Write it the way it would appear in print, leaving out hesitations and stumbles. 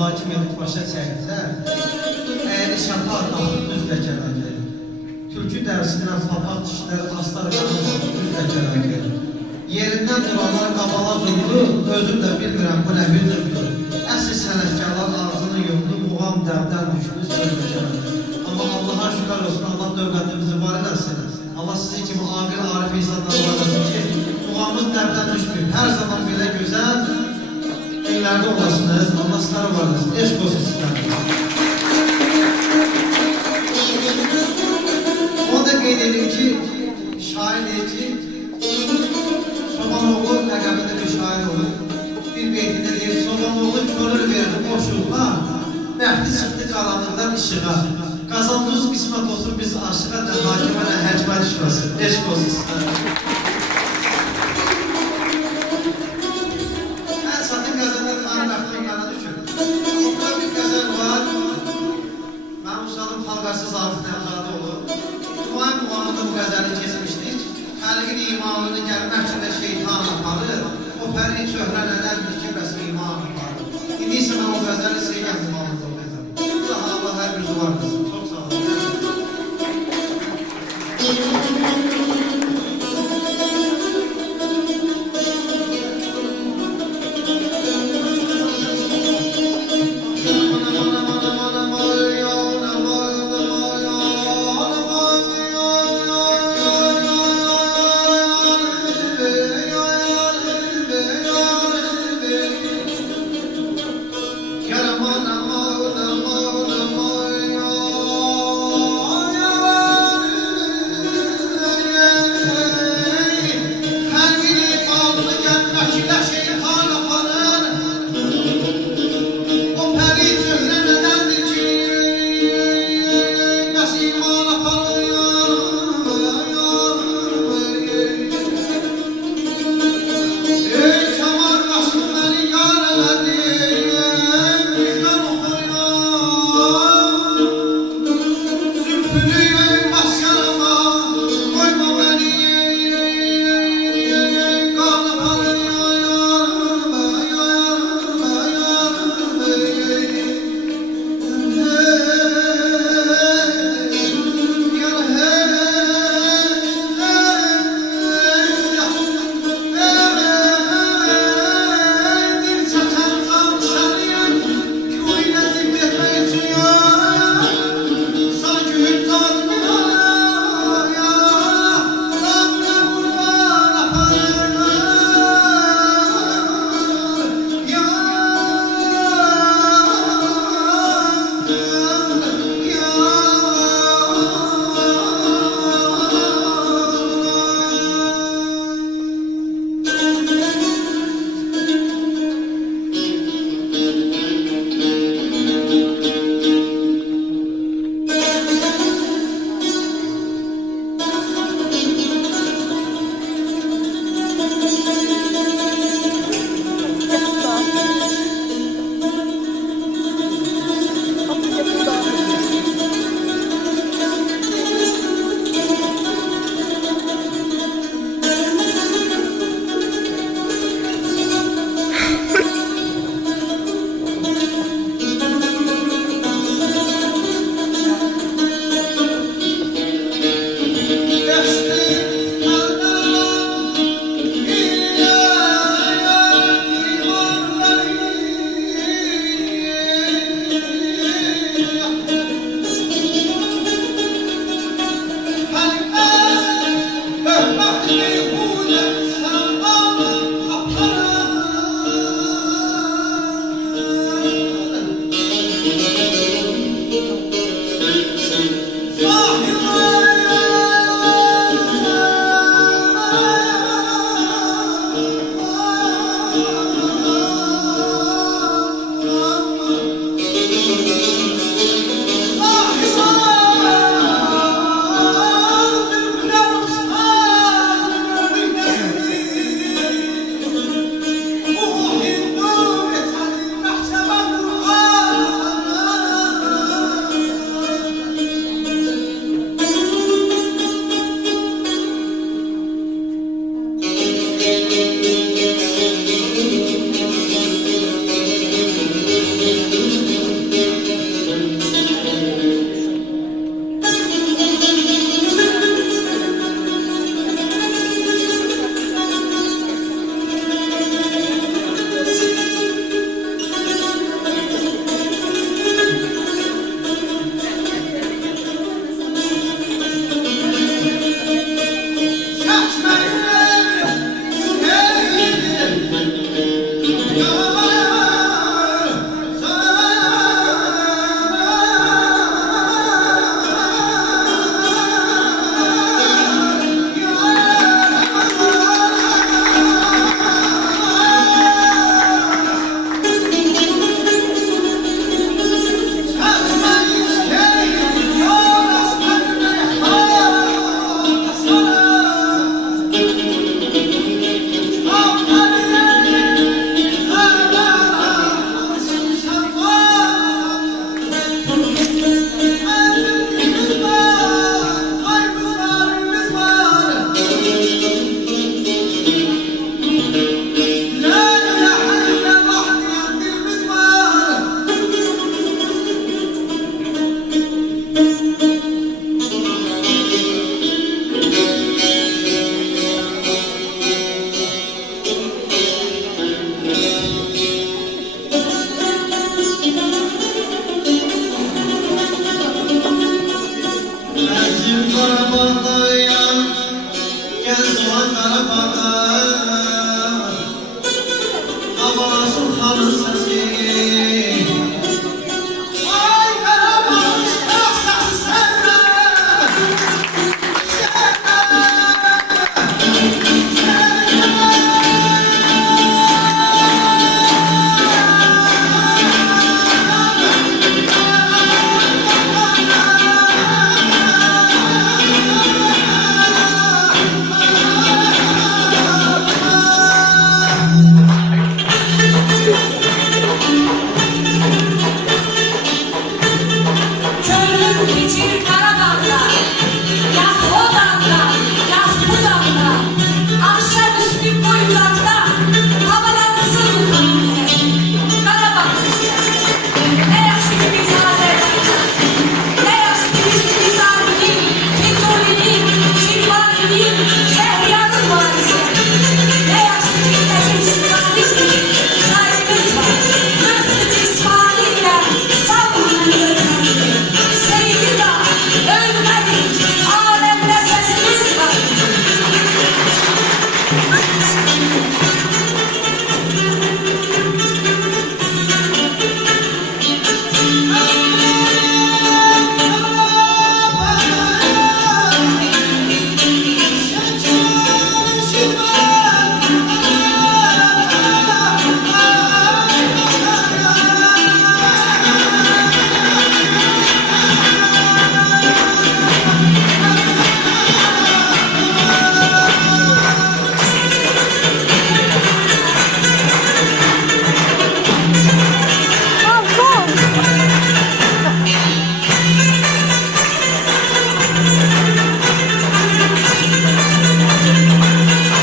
hakim edib başa çəkdilər. Əyri şapar axıb düzlə gələndir. Türkü dərsindən papaq dişlər astar qanır düzlə gələndir. Yerindən duranlar qabala zurdu, özüm də bilmirəm bu nə hüzürdür. Əsl sənətkarlar ağzını yumdu, muğam dəvdən düşdü, sözlə gələndir. Amma Allah'a şükür olsun, Allah dövlətimizi var eləsin. Allah sizin kimi aqil, arif insanlar var eləsin ki, muğamız dəvdən düşmür. Hər zaman belə gözəl günlerde olasınız, Allah sizlere var eləsin. Eşq olsun sizlərə. O da qeyd edin ki, şair deyir ki, Sobanoğlu ləqəbində bir şair olur. Bir beytində deyir, Sobanoğlu körür verdi boşluğa, bəxti çıxdı qaranlıqdan işığa. Qazandığınız qismət olsun, biz aşığa da hakimə də həcmə düşməsin. Eşq olsun sizlərə. Ən satın qəzəllərdən bəxtin qana düşür. Orada bir qəzəl var. Mənim ustadım Xalqarsı Zabit Nəmzadə olur. Müayim muğamında bu qəzəli keçmişdik. Xəlqin imanını gəlmək üçün də şeytan aparır. O pəri çöhrənələrdir ki, bəs iman aparır. İndi isə mən o qəzəli Seyyah muğamında oxuyacağım. Allah hər bir var qızım. Çox sağ olun. Aşık xanın səsi